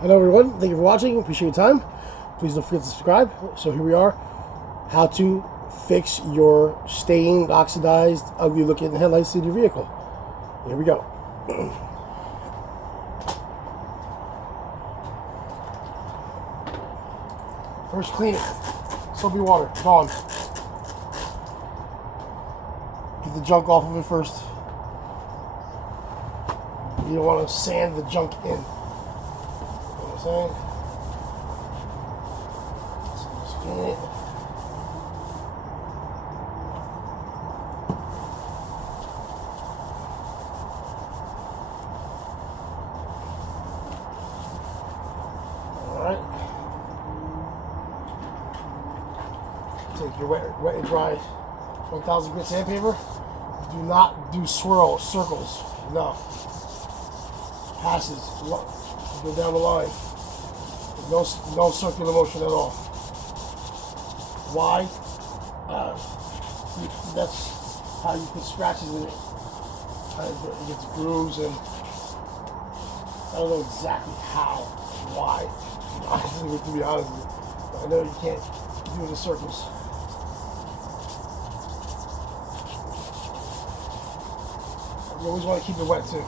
Hello everyone, thank you for watching, appreciate your time. Please don't forget to subscribe. So here we are, how to fix your stained, oxidized, ugly looking headlights in your vehicle. Here we go. First, clean it. Soapy water, gone. Get the junk off of it first. You don't want to sand the junk in. You know what I'm saying? So just clean it. Alright. Take your wet and dry 1000 grit sandpaper. Do not do circles. No. Passes. Go down the line. No circular motion at all. Why? That's how you put scratches in it. It gets grooves and I don't know exactly how, why. To be honest with you, I know you can't do the circles. You always want to keep it wet too.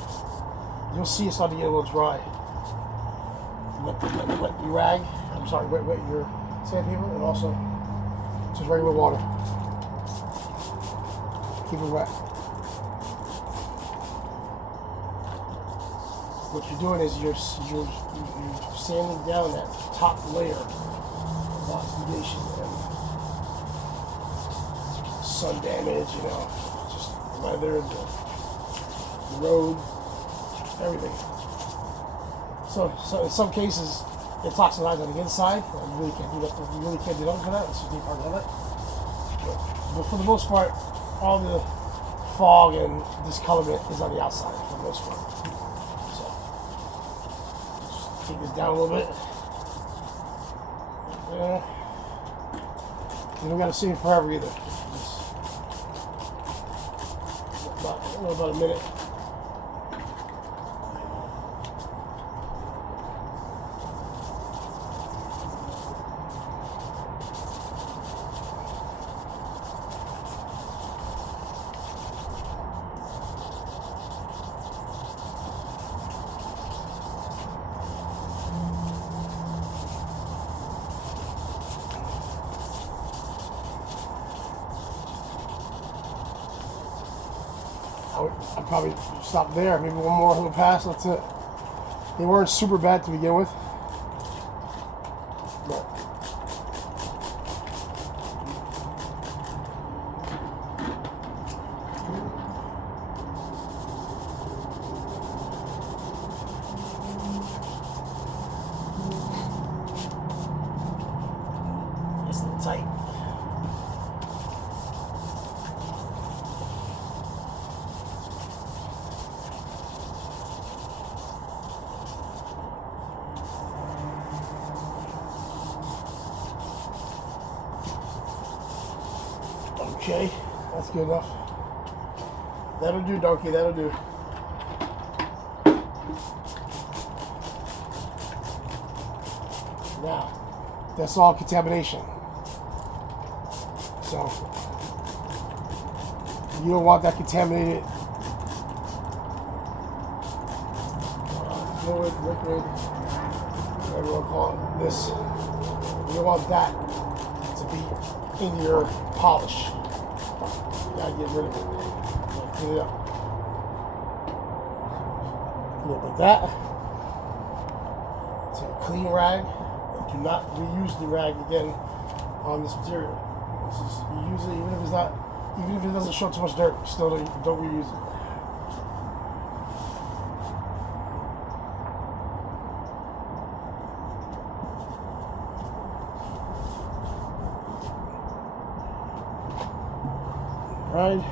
You'll see it start to get a little dry. Wet your rag. I'm sorry, wet your sandpaper, and also just regular water. Keep it wet. What you're doing is you're sanding down that top layer of oxidation and sun damage, just weather, the road, everything. So in some cases, it's oxidized on the inside. You really can't do that. You really can't do nothing for that. It's just deep hard of it. But for the most part, all the fog and discolorment is on the outside for the most part. So just take this down a little bit. There. You don't got to see it forever either. About a minute. I'd probably stop there. Maybe one more little pass. That's it. They weren't super bad to begin with. But it's a little tight. Okay, that's good enough. That'll do, donkey, that'll do. Now, that's all contamination. So, you don't want that contaminated fluid, liquid, whatever you want to call it, this. You don't want that to be in your polish. You gotta get rid of it. Clean it up. A little bit of that. Take a clean rag. Do not reuse the rag again on this material. You use it even if it doesn't show too much dirt. Still don't reuse it. Right.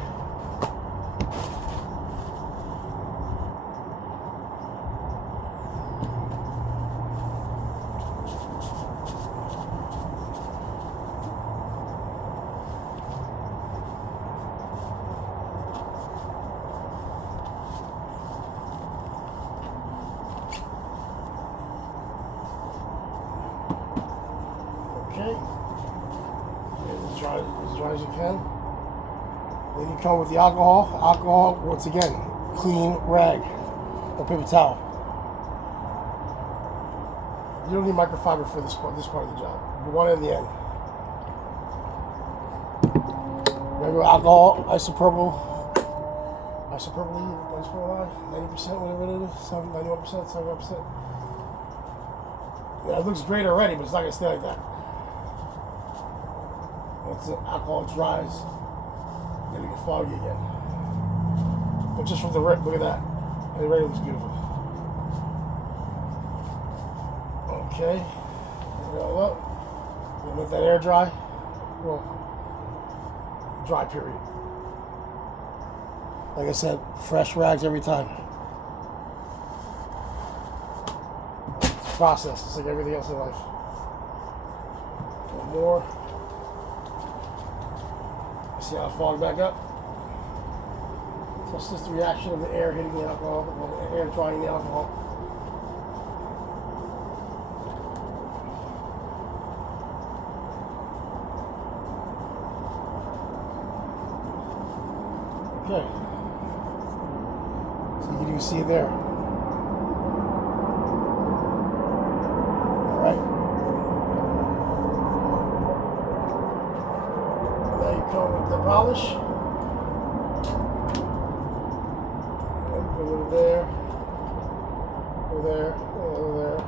Okay. Get it as dry as you can. Then you come with the alcohol. Alcohol, once again, clean rag or paper towel. You don't need microfiber for this part of the job. You want it in the end. Regular alcohol, isopropyl 90%, whatever it is, 91%, 71%. Yeah, it looks great already, but it's not gonna stay like that. Once the alcohol dries, then it get foggy again. But just from the rip, look at that. It already looks beautiful. Okay, bring it all up. We'll let that air dry. Well, dry period. Like I said, fresh rags every time. It's a process, just like everything else in life. One more. See how it fogged back up? So it's just the reaction of the air hitting the alcohol, the air drying the alcohol. Okay. So you can even see it there. All right. Now you come with the polish. Put a little there. Over there. Over there.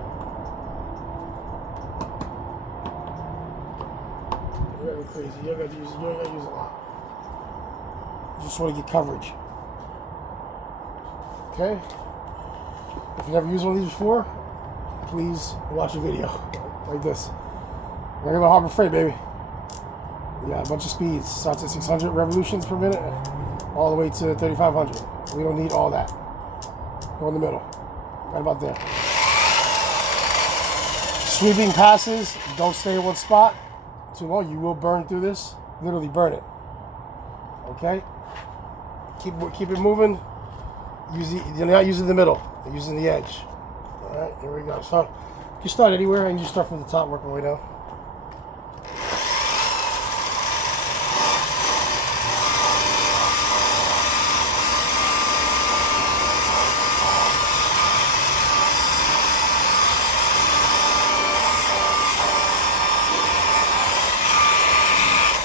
You're going crazy. You ain't got to use a lot. You just want to get coverage. Okay? If you never used one of these before, please watch a video like this. Regular Harbor Freight, baby. We got a bunch of speeds. Starts at 600 revolutions per minute, all the way to 3,500. We don't need all that. Go in the middle. Right about there. Sweeping passes. Don't stay in one spot too long. You will burn through this. Literally burn it. Okay? Keep it moving. You're not using the middle. You're using the edge. All right, here we go. So you start anywhere, and you start from the top, work your way down.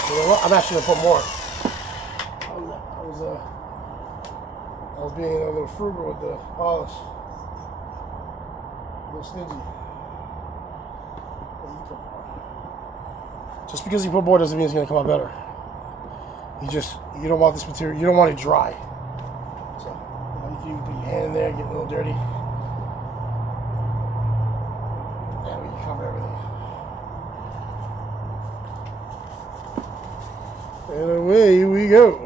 You know what? I'm actually gonna put more. I was being a little frugal with the polish. A little stingy. Just because you put more doesn't mean it's gonna come out better. You don't want this material, you don't want it dry. So you can put your hand in there, get a little dirty. That way you cover everything. And away we go.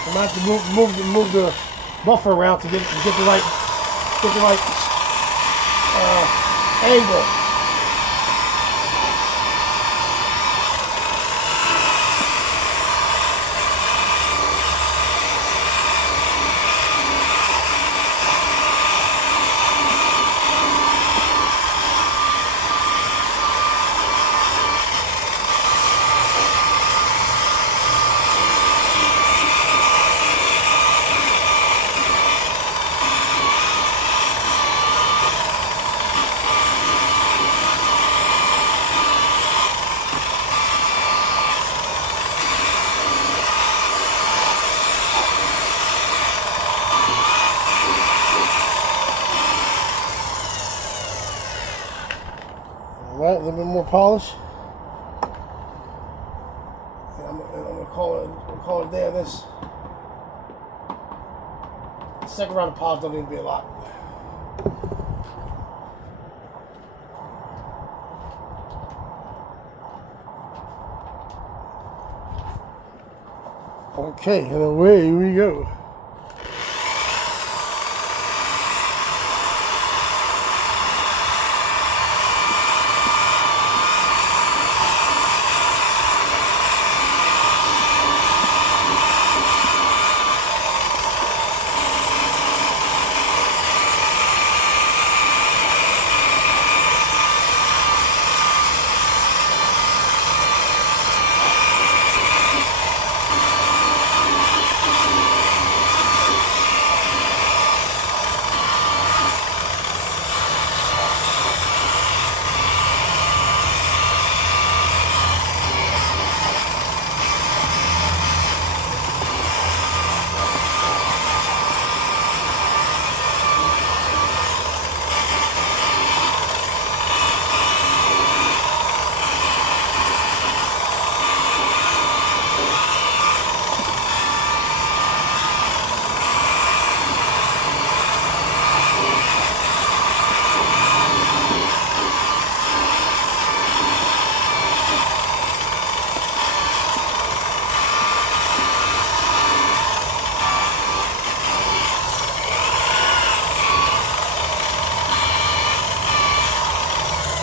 I might have to move the buffer around to get the right angle. Alright, a little bit more polish. And I'm gonna call it there. This the second round of polish don't need to be a lot. Okay, and away we go.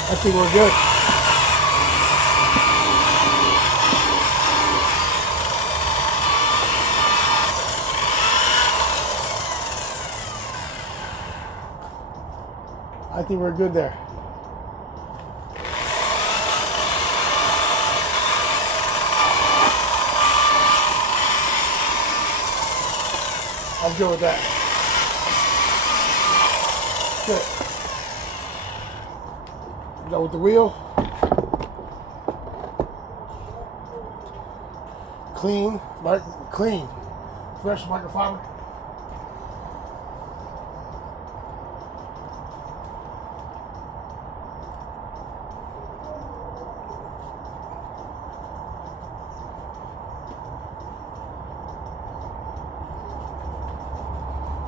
I think we're good. I think we're good there. I'm good with that. Good. Go with the wheel. Clean, fresh microfiber.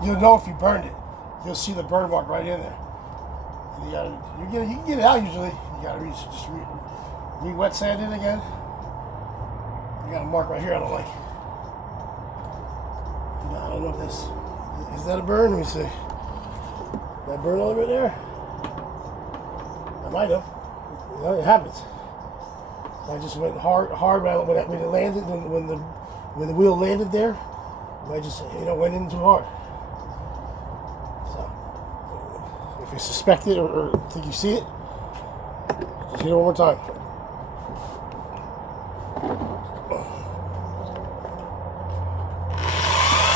You'll know if you burned it. You'll see the burn mark right in there. And you can get it out usually. You gotta just re-wet sand it again. You got a mark right here I don't like. I don't know if this is that a burn. Let me see. That burn all right there. I might have. You know, it happens. I just went hard when it landed when the wheel landed there. I just went in too hard. If you suspect it or think you see it, just hit it one more time.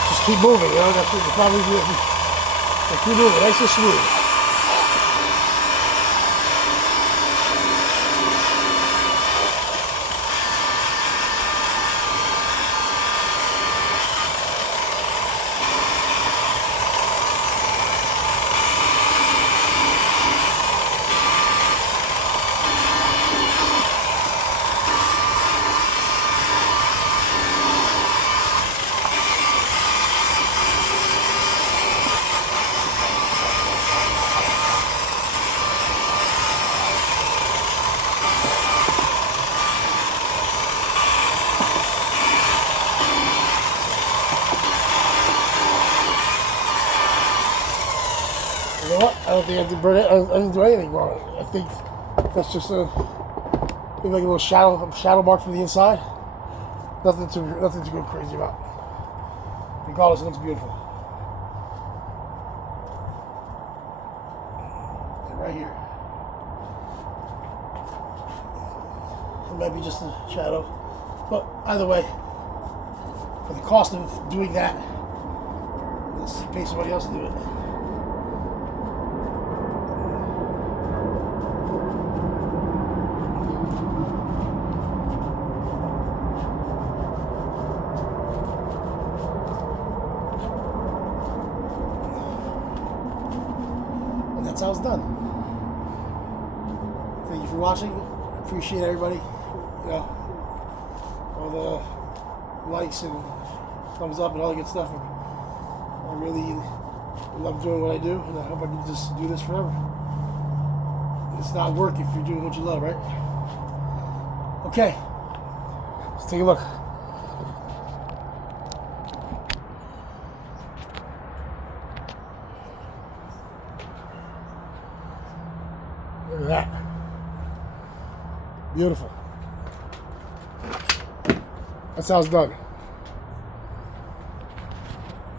Just keep moving, that's what you probably do. Keep moving, nice and smooth. You know what? I don't think I did burn it. I didn't do anything wrong. I think that's just maybe like a little shadow mark from the inside. Nothing to go crazy about. Regardless, it looks beautiful. Right here. It might be just a shadow, but either way, for the cost of doing that, let's pay somebody else to do it. That's how it's done. Thank you for watching. I appreciate everybody. All the likes and thumbs up and all the good stuff. I really love doing what I do, and I hope I can just do this forever. It's not work if you're doing what you love, right? Okay, let's take a look. Look at that. Beautiful. That's how it's done.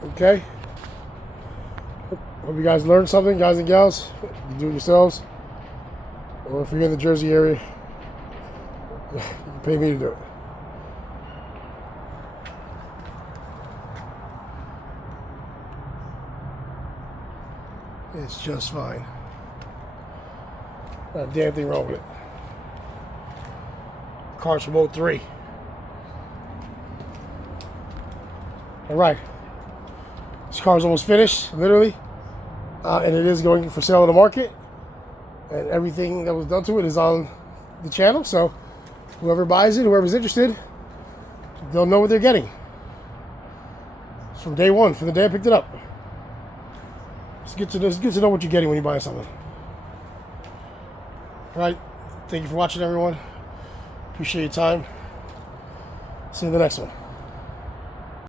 Okay. Hope you guys learned something, guys and gals. You can do it yourselves. Or if you're in the Jersey area, you can pay me to do it. It's just fine. Not a damn thing wrong with it. Car's from 03. Alright. This car's almost finished, literally. And it is going for sale in the market. And everything that was done to it is on the channel. So whoever buys it, whoever's interested, they'll know what they're getting. It's from day one, from the day I picked it up. It's good to know what you're getting when you buy something. Alright. Thank you for watching, everyone. Appreciate your time. See you in the next one.